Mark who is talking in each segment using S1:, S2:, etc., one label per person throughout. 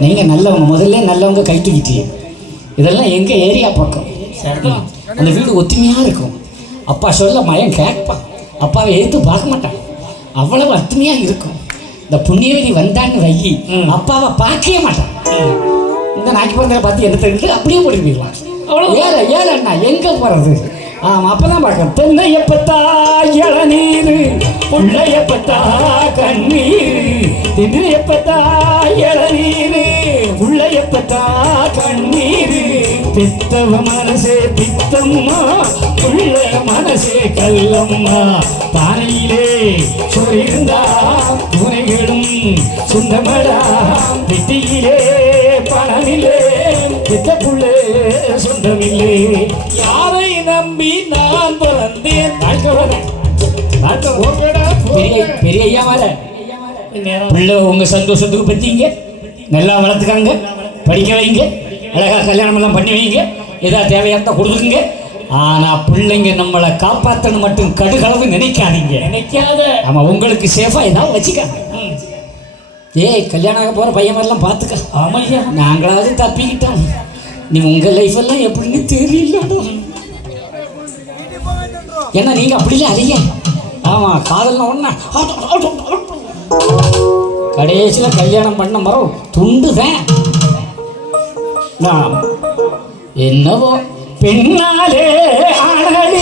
S1: நீங்கள் நல்லவங்க முதல்ல நல்லவங்க கை தூக்கிட்டீங்க. இதெல்லாம் எங்கள் ஏரியா பக்கம். ம். அந்த வீடு ஒத்துமையாக இருக்கும். அப்பா சொல்ல மயம் கேட்பான் அப்பாவை எடுத்து பார்க்க மாட்டான். அவ்வளவு அத்துமையாக இருக்கும். இந்த புண்ணியவதி வந்தான்னு வை. அப்பாவை பார்க்கவே மாட்டான். இந்த நாக்கி பந்தலை பார்த்து என்ன தெரிஞ்சு அப்படியே போட்டு போயிடலாம்
S2: அவ்வளவு.
S1: ஏழை ஏழை அண்ணா எங்கே போகிறது ஆமாம் அப்போ தான் பார்க்கணும் தென்னையப்பத்தா இளநீர் புள்ளையப்பத்தா கண்ணீர் தென்னையப்பத்தா இளநீர் புள்ளையப்பத்தா கண்ணீர் பித்தவ மனசே பித்தம்மா புள்ள மனசே கல்லம்மா. பானையிலே சொரிந்தா பூனைகளும் சுந்தமடா வெட்டியிலே பணமில்லே பித்த புள்ளே சொந்தமில்லே
S2: யாரை நம்பி நான் பிறந்தேன்?
S1: வாழ்க்கை ஓகேடா பெரிய பெரிய ஐயா பிள்ளை உங்க சந்தோஷத்துக்கு பற்றிங்க. நல்லா வளர்த்துக்காங்க. படிக்க வைங்க அழகா கல்யாணம் எல்லாம் பண்ணி வைங்க. ஏதாவது தேவையா இருந்தா கொடுத்துருங்க ஆனா பிள்ளைங்க நம்மளை காப்பாற்றணும் மட்டும் கடுகளவு நினைக்காதீங்க.
S2: நினைக்காத.
S1: ஆமா உங்களுக்கு சேஃபா ஏதாவது வச்சுக்காங்க. ஏய் கல்யாணம் ஆக போற பையன் மாதிரிலாம் பார்த்துக்க.
S2: ஆமையா
S1: நாங்களாவது தப்பிக்கிட்டோம். நீ உங்க லைஃப் எல்லாம் எப்படின்னு தெரியல ஏன்னா நீங்க அப்படிலாம் அறிய ஆமா காதல்னா ஒண்ணா. கடைசியில் கல்யாணம் பண்ண மரம் துண்டுதான். நான் என்னவோ பெண்ணாலே அழகு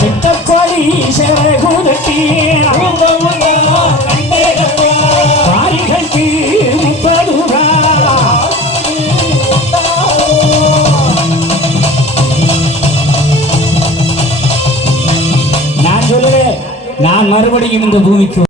S1: பெட்டக்கோழி சிறகுதட்டி பாரிகளுக்கு முப்பது ரூபா நான் சொல்லுவேன் நான் மறுபடியும் இந்த பூமிக்கு